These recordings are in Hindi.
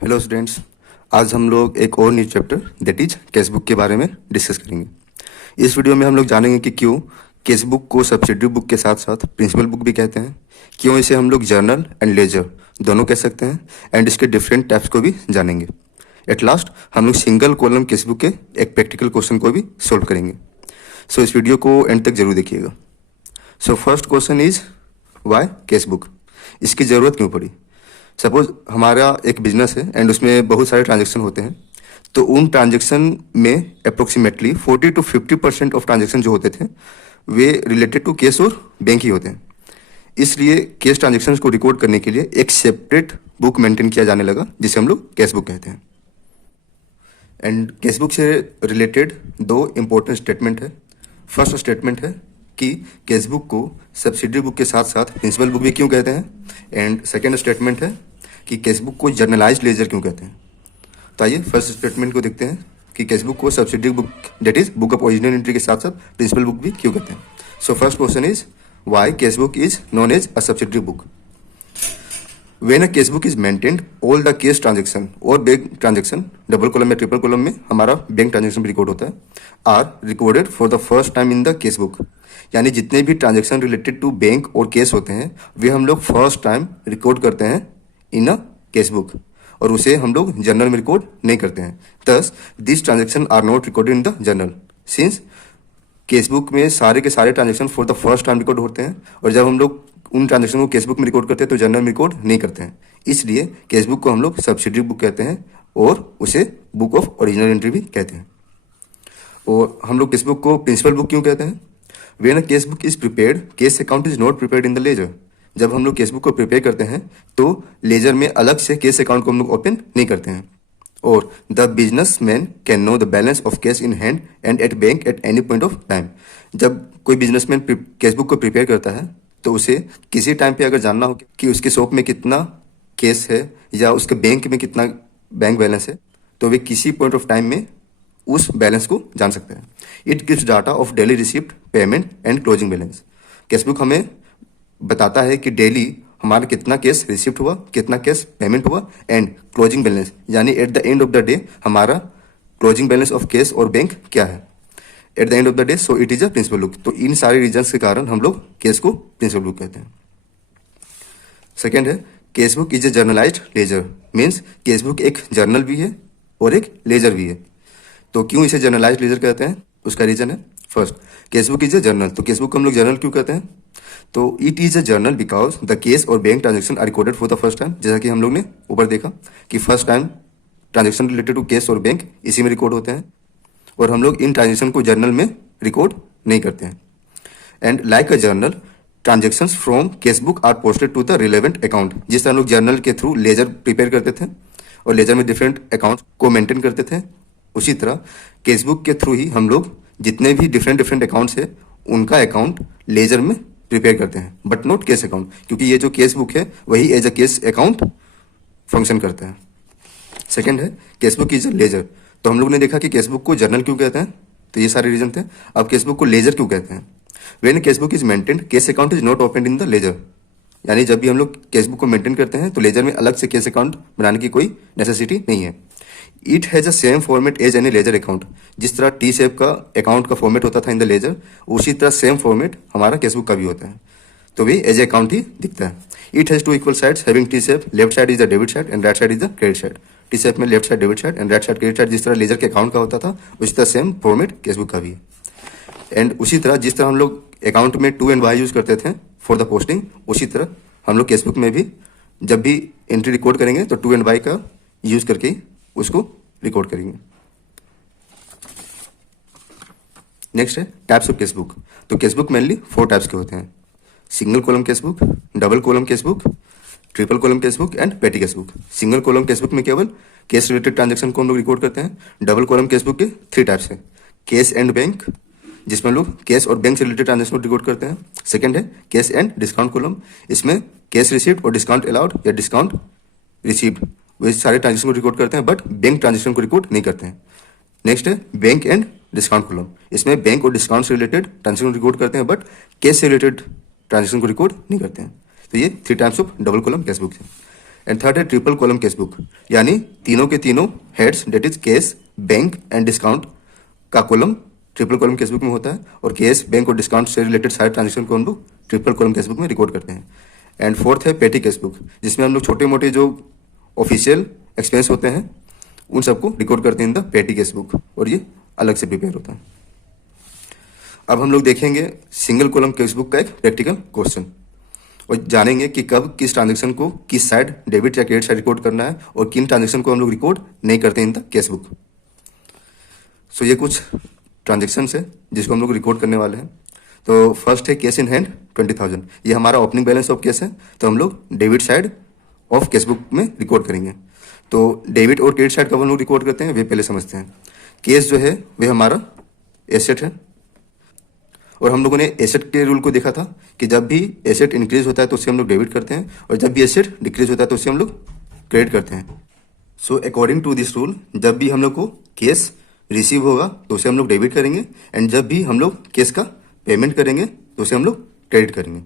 Hello students. आज हम लोग एक और new chapter that is casebook के बारे में डिस्कस करेंगे। इस वीडियो में हम लोग जानेंगे कि क्यों केसबुक को सब्सिडरी बुक के साथ साथ प्रिंसिपल बुक भी कहते हैं, क्यों इसे हम लोग जर्नल एंड लेजर दोनों कह सकते हैं, एंड इसके डिफरेंट टाइप्स को भी जानेंगे। एट लास्ट हम लोग सिंगल कॉलम केसबुक के एक प्रैक्टिकल क्वेश्चन को भी सोल्व करेंगे। सो इस वीडियो को एंड तक जरूर देखिएगा। So first question is why cashbook, इसकी ज़रूरत क्यों पड़ी। सपोज हमारा एक बिजनेस है एंड उसमें बहुत सारे ट्रांजेक्शन होते हैं, तो उन ट्रांजेक्शन में अप्रोक्सीमेटली 40 to 50% ऑफ ट्रांजेक्शन जो होते थे वे रिलेटेड टू केस और बैंक ही होते हैं। इसलिए केस ट्रांजेक्शन को रिकॉर्ड करने के लिए एक सेपरेट बुक मेंटेन किया जाने लगा जिसे हम लोग केस बुक कहते हैं। एंड केस बुक से रिलेटेड दो इंपॉर्टेंट स्टेटमेंट है। फर्स्ट स्टेटमेंट है कि केस बुक को सब्सिडरी बुक के साथ साथ प्रिंसिपल बुक भी क्यों कहते हैं, एंड सेकेंड स्टेटमेंट है कि केस बुक को जर्नलाइज्ड लेजर क्यों कहते हैं। तो आइए फर्स्ट स्टेटमेंट को देखते हैं कि केस बुक को subsidiary book that is book of original entry के साथ साथ प्रिंसिपल बुक भी क्यों कहते हैं। So first question is why cash book is known as a subsidiary book. When a case book is maintained, all the case transaction और बैंक ट्रांजेक्शन डबल कॉलम या ट्रिपल कॉलम में हमारा बैंक ट्रांजेक्शन भी रिकॉर्ड होता है, are recorded for the first time in the cash book. यानी जितने भी ट्रांजेक्शन रिलेटेड टू बैंक और केस होते हैं वे हम लोग फर्स्ट टाइम रिकॉर्ड करते हैं इन अ केस बुक, और उसे हम लोग जर्नल में रिकॉर्ड नहीं करते हैं। Thus this transaction are not recorded in the journal since cash book में सारे के सारे transaction for the first time record होते हैं, और जब हम लोग उन ट्रांजेक्शन को केस बुक में रिकॉर्ड करते हैं तो जर्नल में रिकॉर्ड नहीं करते हैं। इसलिए केस बुक को हम लोग सब्सिडरी बुक कहते हैं और उसे बुक ऑफ ओरिजिनल एंट्री भी कहते हैं। और हम लोग केस बुक को प्रिंसिपल बुक क्यों कहते हैं। When a cash book is prepared, cash account is not prepared in the ledger. जब हम लोग केस बुक को प्रिपेयर करते हैं तो लेजर में अलग से केस अकाउंट को हम लोग ओपन नहीं करते हैं। और the businessman can know the balance of cash in hand and at bank at any point of time. जब कोई बिजनेसमैन केस बुक को प्रिपेयर करता है तो उसे किसी टाइम पे अगर जानना हो कि उसके शॉप में कितना केस है या उसके बैंक में कितना बैंक बैलेंस है, तो वे किसी पॉइंट ऑफ टाइम में उस बैलेंस को जान सकते हैं। It gives data of daily receipt, payment and closing balance. Case book हमें बताता है कि डेली हमारा कितना केस रिसिप्ट हुआ, कितना केस पेमेंट हुआ, एंड क्लोजिंग बैलेंस यानी at the end of the day हमारा क्लोजिंग बैलेंस ऑफ केस और बैंक क्या है at the end of the day. So it is a principal book. तो इन सारे रीजंस के कारण हम लोग केस को प्रिंसिपल बुक कहते हैं। सेकेंड है cash book is a journalised ledger, means cash book एक जर्नल भी है और एक लेजर भी है। तो क्यों इसे जर्नलाइज्ड लेजर कहते हैं, उसका रीजन है first cash book is a journal. तो केस बुक को हम लोग जर्नल क्यों कहते हैं, तो it is a journal because the cash और bank transaction are recorded for the first time. जैसा कि हम लोग ने ऊपर देखा कि first time transaction related to cash और बैंक इसी में रिकॉर्ड होते हैं, और हम लोग इन ट्रांजेक्शन को जर्नल में रिकॉर्ड नहीं करते हैं। And like a journal transactions from cash book are posted to the relevant account. जिस तरह हम लोग जर्नल के थ्रू लेजर प्रिपेयर करते थे और लेजर में डिफरेंट अकाउंट को मेंटेन करते थे, उसी तरह केस बुक के थ्रू ही हम लोग जितने भी डिफरेंट अकाउंट्स है उनका अकाउंट लेजर में प्रिपेयर करते हैं, बट नॉट केस अकाउंट, क्योंकि ये जो केस बुक है वही as a cash account function करता है। सेकेंड है cash book is a ledger. तो हम लोग ने देखा कि केस बुक को जर्नल क्यों कहते हैं, तो ये सारे रीजन थे। अब केस बुक को लेजर क्यों कहते हैं। When cash book is maintained, cash account is not open in the ledger. यानी जब भी हम लोग केस बुक को मेंटेन करते हैं तो लेजर में अलग से केस अकाउंट बनाने की कोई नेसेसिटी नहीं है। It has a same format as any ledger account. जिस तरह टी शेप का अकाउंट का फॉर्मेट होता था इन द लेजर, उसी तरह सेम फॉर्मेट हमारा केस बुक का भी होता है, तो भी एज अकाउंट ही दिखता है। It has two equal sides having T shape, left side is the debit side and right side is the credit side. T shape में left side debit side and right side credit side, जिस तरह लेजर के अकाउंट का होता था उसी तरह सेम फॉर्मेट केस बुक का भी है। एंड उसी तरह जिस तरह हम लोग अकाउंट में टू एंड वाई यूज करते थे फॉर द पोस्टिंग, उसी तरह हम लोग केस बुक में भी जब भी एंट्री रिकॉर्ड करेंगे तो टू एंड वाई का यूज करके उसको रिकॉर्ड करेंगे। नेक्स्ट है टाइप्स ऑफ केस बुक। तो केस बुक मेनली 4 टाइप्स के होते हैं, single column cash book, double column cash book, triple column cash book and पेटी case book. Single column cash book में केवल केस रिलेटेड ट्रांजेक्शन को हम लोग रिकॉर्ड करते हैं। डबल कॉलम केस बुक के 3 टाइप्स है, केस एंड बैंक, जिसमें हम लोग केस और बैंक से रिलेटेड ट्रांजेक्शन को रिकॉर्ड करते हैं। सेकंड है केस एंड डिस्काउंट कॉलम, इसमें केस रिसीव्ड और डिस्काउंट अलाउड या डिस्काउंट रिसीव्ड वे सारे ट्रांजेक्शन को रिकॉर्ड करते हैं, बट बैंक ट्रांजेक्शन को रिकॉर्ड नहीं करते हैं। नेक्स्ट है बैंक एंड डिस्काउंट कॉलम, इसमें बैंक और डिस्काउंट से रिलेटेड ट्रांजेक्शन रिकॉर्ड करते हैं, बट केस से रिलेटेड ट्रांजेक्शन को रिकॉर्ड नहीं करते हैं। तो ये 3 types of double column cash book है। एंड थर्ड है ट्रिपल कॉलम केस बुक, यानी तीनों के तीनों heads that is cash, bank and discount का column triple column cash book में होता है, और केस, बैंक और डिस्काउंट से रिलेटेड सारे ट्रांजेक्शन को हम लोग ट्रिपल कॉलम केस बुक में रिकॉर्ड करते हैं। एंड फोर्थ है पेटी केस बुक, जिसमें हम लोग छोटे मोटे जो ऑफिशियल एक्सपेंस होते हैं उन सबको रिकॉर्ड करते हैं इन द पेटी केस बुक, और ये अलग से प्रिपेयर होता है। अब हम लोग देखेंगे सिंगल कॉलम केस बुक का एक प्रैक्टिकल क्वेश्चन, और जानेंगे कि कब किस ट्रांजेक्शन को किस साइड डेबिट या क्रेडिट साइड रिकॉर्ड करना है, और किन ट्रांजेक्शन को हम लोग रिकॉर्ड नहीं करते इन द केस बुक। सो ये कुछ ट्रांजेक्शन है जिसको हम लोग रिकॉर्ड करने वाले हैं। तो फर्स्ट है केस इन हैंड 20,000, ये हमारा ओपनिंग बैलेंस ऑफ केस है, तो हम लोग debit side of case book में रिकॉर्ड करेंगे। तो डेबिट और क्रेडिट साइड कब हम लोग रिकॉर्ड करते हैं वे पहले समझते हैं। केस जो है वे हमारा एसेट है, और हम लोगों ने एसेट के रूल को देखा था कि जब भी एसेट इंक्रीज होता है तो उससे हम लोग डेबिट करते हैं, और जब भी एसेट डिक्रीज होता है तो उससे हम लोग क्रेडिट करते हैं। So according to this rule, जब भी हम लोग को केस रिसीव होगा तो उसे हम लोग डेबिट करेंगे, एंड जब भी हम लोग केस का पेमेंट करेंगे तो उसे हम लोग क्रेडिट करेंगे।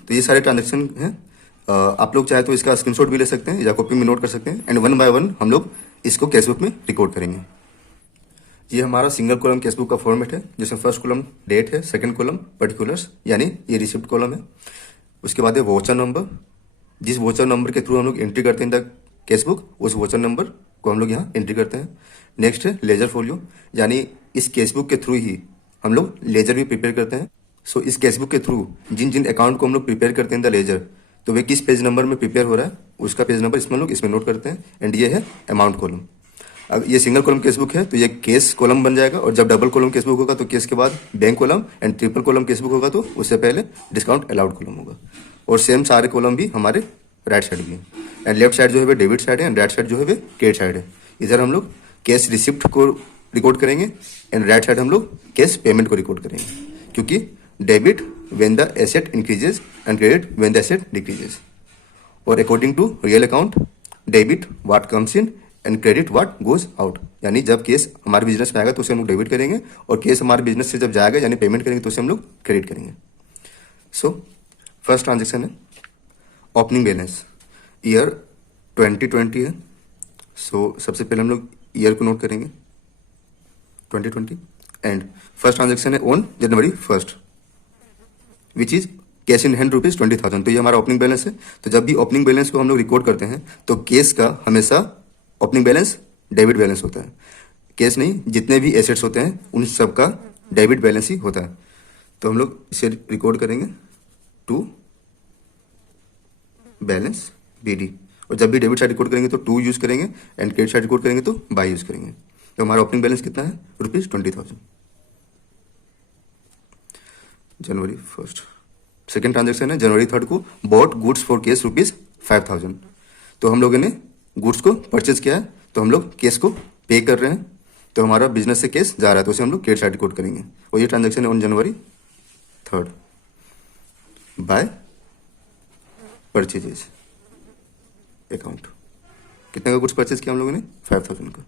तो ये सारे ट्रांजेक्शन हैं। आप लोग चाहे तो इसका स्क्रीनशॉट भी ले सकते हैं या कॉपी में नोट कर सकते हैं, एंड वन बाय वन हम लोग इसको केस बुक में रिकॉर्ड करेंगे। ये हमारा सिंगल कॉलम केस बुक का फॉर्मेट है, जिसमें फर्स्ट कॉलम डेट है, सेकंड कॉलम पर्टिकुलर्स यानी ये रिसिप्ट कॉलम है, उसके बाद है वोचर नंबर, जिस वोचर नंबर के थ्रू हम लोग एंट्री करते हैं द केस बुक, उस वोचर नंबर को हम लोग यहाँ एंट्री करते हैं। नेक्स्ट है लेजर फोलियो, यानी इस केस बुक के थ्रू ही हम लोग लेजर भी प्रिपेयर करते हैं। सो इस केस बुक के थ्रू जिन जिन अकाउंट को हम लोग प्रिपेयर करते हैं द लेजर, तो वे किस पेज नंबर में प्रिपेयर हो रहा है उसका पेज नंबर इसमें हम लोग इसमें नोट करते हैं, एंड ये है अमाउंट कॉलम। अब ये सिंगल कॉलम केस बुक है तो ये केस कॉलम बन जाएगा, और जब डबल कॉलम केस बुक होगा तो केस के बाद bank column, and triple column cash book होगा तो उससे पहले डिस्काउंट अलाउड कॉलम होगा। और सेम सारे कॉलम भी हमारे राइट साइड भी है, एंड लेफ्ट साइड जो है वे डेबिट साइड है, एंड राइट साइड जो है वे क्रेडिट साइड है। इधर हम लोग केस रिसिप्ट को रिकॉर्ड करेंगे, एंड राइट साइड हम लोग केस पेमेंट को रिकॉर्ड करेंगे, क्योंकि debit when the asset increases and credit when the asset decreases. और according to real account, debit what comes in and credit what goes out, यानी जब केस हमारे बिजनेस में आएगा तो उसे हम लोग डेबिट करेंगे, और केस हमारे बिजनेस से जब जाएगा यानी पेमेंट करेंगे तो उसे हम लोग क्रेडिट करेंगे। सो फर्स्ट ट्रांजेक्शन है ओपनिंग बैलेंस, ईयर 2020 है। सो सबसे पहले हम लोग ईयर को नोट करेंगे 2020, एंड फर्स्ट ट्रांजेक्शन है on January 1 which is cash in hand rupees 20,000। तो ये हमारा ओपनिंग बैलेंस है। तो जब भी ओपनिंग बैलेंस को हम लोग रिकॉर्ड करते हैं तो केस का हमेशा ओपनिंग बैलेंस डेबिट बैलेंस होता है, केस नहीं, जितने भी एसेट्स होते हैं उन सब का डेबिट बैलेंस ही होता है। तो हम लोग इसे रिकॉर्ड करेंगे टू बैलेंस BD, और जब भी डेबिट साइड रिकॉर्ड करेंगे तो टू यूज करेंगे, एंड क्रेडिट साइड रिकॉर्ड करेंगे तो बाय यूज करेंगे। तो हमारा ओपनिंग बैलेंस कितना है रुपीज 20,000 जनवरी 1। सेकेंड ट्रांजेक्शन है जनवरी 3 को bought goods for case rupees 5,000। तो हम लोगों ने गुड्स को परचेज किया है, तो हम लोग केस को पे कर रहे हैं, तो हमारा बिजनेस से केस जा रहा है तो उसे हम लोग क्रेडिट साइड रिकॉर्ड करेंगे। और ये ट्रांजेक्शन है on January 3 by purchases account. कितने का गुड्स परचेज किया हम लोगों ने 5,000 का।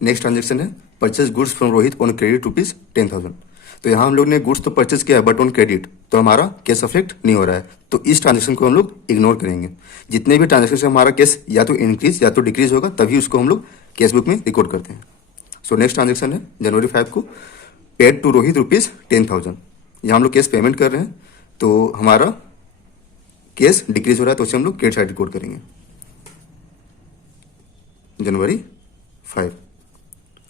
नेक्स्ट ट्रांजेक्शन है purchase goods from Rohit on credit rupees 10,000। तो यहाँ हम लोग ने गुड्स तो परचेज किया है बट ऑन क्रेडिट, तो हमारा केस अफेक्ट नहीं हो रहा है, तो इस ट्रांजेक्शन को हम लोग इग्नोर करेंगे। जितने भी ट्रांजेक्शन से हमारा केस या तो इंक्रीज या तो डिक्रीज होगा तभी उसको हम लोग केस बुक में रिकॉर्ड करते हैं। सो नेक्स्ट ट्रांजेक्शन है जनवरी 5 को पेड टू रोहित रुपीज 10,000। यहाँ हम लोग केस पेमेंट कर रहे हैं, तो हमारा केस डिक्रीज हो रहा है तो उसे हम लोग क्रेडिट साइड रिकॉर्ड करेंगे। जनवरी 5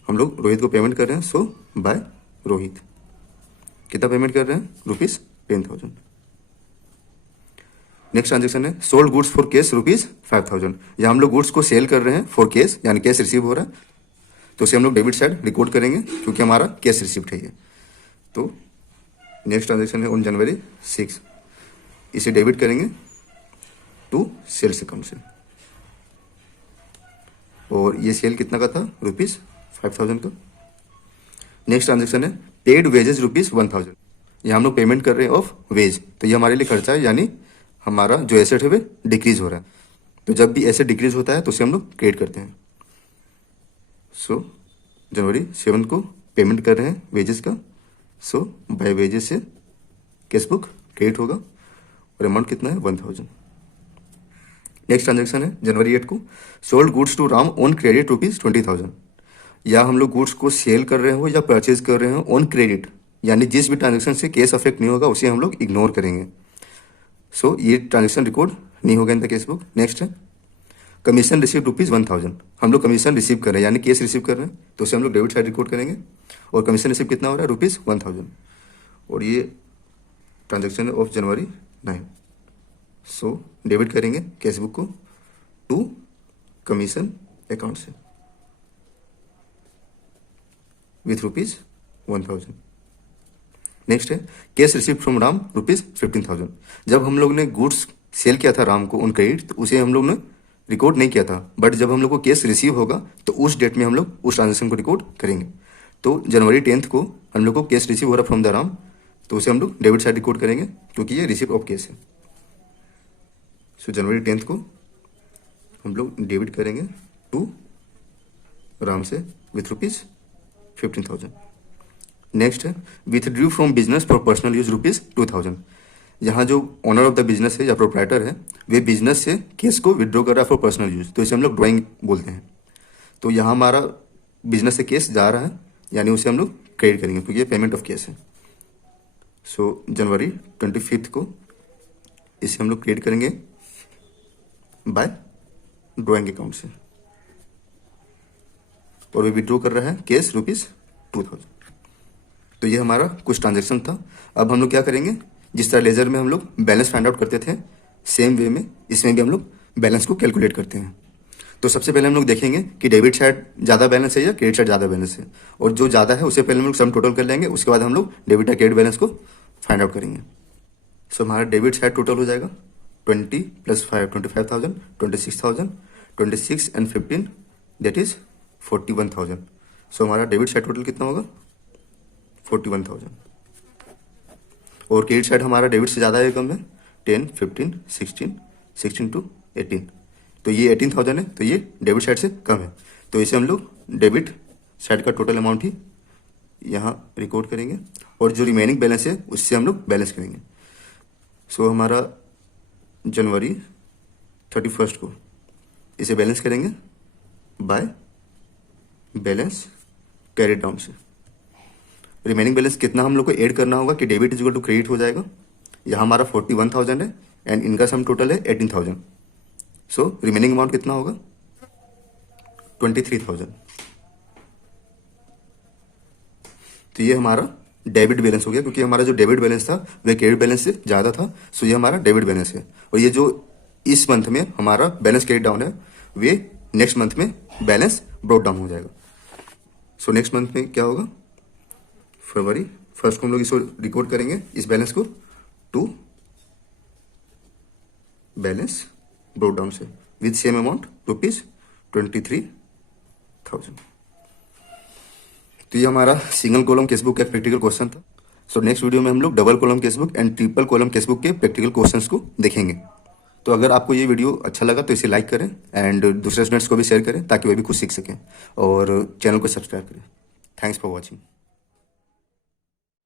हम लोग रोहित को पेमेंट कर रहे हैं, सो बाय रोहित कितना पेमेंट कर रहे हैं रुपीज 10,000। नेक्स्ट ट्रांजेक्शन है sold goods for case rupees 5,000। यहाँ हम लोग गुड्स को सेल कर रहे हैं फॉर केस, यानी केस रिसीव हो रहा है, तो उसे हम लोग डेबिट साइड रिकॉर्ड करेंगे क्योंकि हमारा केस रिसिप्ट है ये। तो नेक्स्ट ट्रांजेक्शन है ऑन जनवरी 6, इसे डेबिट करेंगे टू सेल्स अकाउंट से, और ये सेल कितना का था रुपीज 5,000 का। नेक्स्ट ट्रांजेक्शन है पेड वेजेस रुपीज 1,000। यहाँ हम लोग पेमेंट कर रहे हैं ऑफ वेज, तो ये हमारे लिए खर्चा है, यानी हमारा जो एसेट है वे डिक्रीज हो रहा है, तो जब भी एसेट डिक्रीज होता है तो उसे हम लोग क्रेडिट करते हैं। सो जनवरी 7 को पेमेंट कर रहे हैं वेजेस का, सो बाय वेजेस से केस बुक क्रेडिट होगा, और अमाउंट कितना है 1,000। नेक्स्ट ट्रांजेक्शन है जनवरी 8 को, sold goods to Ram on credit ₹20,000। या हम लोग गुड्स को सेल कर रहे हो या परचेज कर रहे हो ऑन क्रेडिट, यानी जिस भी ट्रांजेक्शन से केस अफेक्ट नहीं होगा उसे हम लोग इग्नोर करेंगे। सो ये ट्रांजेक्शन रिकॉर्ड नहीं होगा इन द केस बुक। नेक्स्ट है कमीशन रिसीव ₹1,000। हम लोग कमीशन रिसीव कर रहे हैं यानी केस रिसीव कर रहे हैं, तो उसे हम लोग डेबिट साइड रिकॉर्ड करेंगे। और कमीशन रिसीव कितना हो रहा है ₹1,000। और ये transaction of January 9। So debit करेंगे केस बुक को टू कमीशन अकाउंट से विथ ₹1,000। नेक्स्ट है केस रिसीव फ्रॉम राम ₹15,000। जब हम लोग ने गुड्स सेल किया था राम को ऑन क्रेडिट तो उसे हम लोग ने रिकॉर्ड नहीं किया था, बट जब हम लोग को केस रिसीव होगा तो उस डेट में हम लोग उस ट्रांजेक्शन को रिकॉर्ड करेंगे। तो जनवरी 10 को हम लोग को केस रिसीव हो रहा फ्रॉम द राम, तो उसे हम लोग डेबिट साइड रिकॉर्ड करेंगे क्योंकि ये रिसीव ऑफ केस है। सो जनवरी 10 को हम लोग डेबिट करेंगे टू राम से विथ ₹15,000। नेक्स्ट है withdrew from business for personal use ₹2,000। यहाँ जो ओनर ऑफ द बिजनेस है या प्रोप्राइटर है वे बिजनेस से केस को विड्रॉ कर रहा है फॉर पर्सनल यूज, तो इसे हम लोग ड्राइंग बोलते हैं। तो यहाँ हमारा बिजनेस से केस जा रहा है यानी उसे हम लोग क्रेडिट करेंगे क्योंकि ये पेमेंट ऑफ केस है। सो जनवरी 25 को इसे हम लोग क्रेडिट करेंगे बाय ड्राइंग अकाउंट से, और वे विड्रॉ कर रहा है केस ₹2,000। तो ये हमारा कुछ ट्रांजेक्शन था। अब हम लोग क्या करेंगे, जिस तरह लेजर में हम लोग बैलेंस फाइंड आउट करते थे सेम वे में इसमें भी हम लोग बैलेंस को कैलकुलेट करते हैं। तो सबसे पहले हम लोग देखेंगे कि डेबिट साइड ज़्यादा बैलेंस है या क्रेडिट साइड ज़्यादा बैलेंस है, और जो ज़्यादा है उसे पहले हम लोग सम टोटल कर लेंगे, उसके बाद हम लोग डेबिट या क्रेडिट बैलेंस को फाइंड आउट करेंगे। सो हमारा डेबिट साइड टोटल हो जाएगा 20 + 5 25,000, 26,000, 26 and 15 दैट इज 41,000। सो हमारा डेबिट साइड टोटल कितना होगा 41,000। और क्रेडिट साइड हमारा डेबिट से ज़्यादा है कम है 10, 15, 16 to 18, तो ये 18,000 है, तो ये डेबिट साइड से कम है, तो इसे हम लोग डेबिट साइड का टोटल अमाउंट ही यहाँ रिकॉर्ड करेंगे और जो रिमेनिंग बैलेंस है उससे हम लोग बैलेंस करेंगे। सो हमारा जनवरी 31 को इसे बैलेंस करेंगे बाय बैलेंस कैरी डाउन से। रिमेनिंग बैलेंस कितना हम लोग को ऐड करना होगा कि debit is equal to credit हो जाएगा। यहाँ हमारा 41,000 है एंड इनका सम टोटल है 18,000। सो रिमेनिंग अमाउंट कितना होगा 23,000। तो ये हमारा डेबिट बैलेंस हो गया क्योंकि हमारा जो डेबिट बैलेंस था वह क्रेडिट बैलेंस से ज़्यादा था। सो ये हमारा डेबिट बैलेंस है, और ये जो इस मंथ में हमारा बैलेंस क्रेडिट डाउन है वे नेक्स्ट मंथ में बैलेंस ब्रॉट डाउन हो जाएगा। सो नेक्स्ट मंथ में क्या होगा फरवरी 1 को हम लोग इसको रिकॉर्ड करेंगे इस बैलेंस को टू बैलेंस ब्रॉट डाउन से विद सेम अमाउंट ₹23,000। तो ये हमारा सिंगल कॉलम केसबुक का प्रैक्टिकल क्वेश्चन था। सो नेक्स्ट वीडियो में हम लोग double column casebook and triple column casebook के प्रैक्टिकल क्वेश्चंस को देखेंगे। तो अगर आपको ये वीडियो अच्छा लगा तो इसे लाइक करें एंड दूसरे स्टूडेंट्स को भी शेयर करें ताकि वे भी कुछ सीख सकें, और चैनल को सब्सक्राइब करें। Thanks for watching.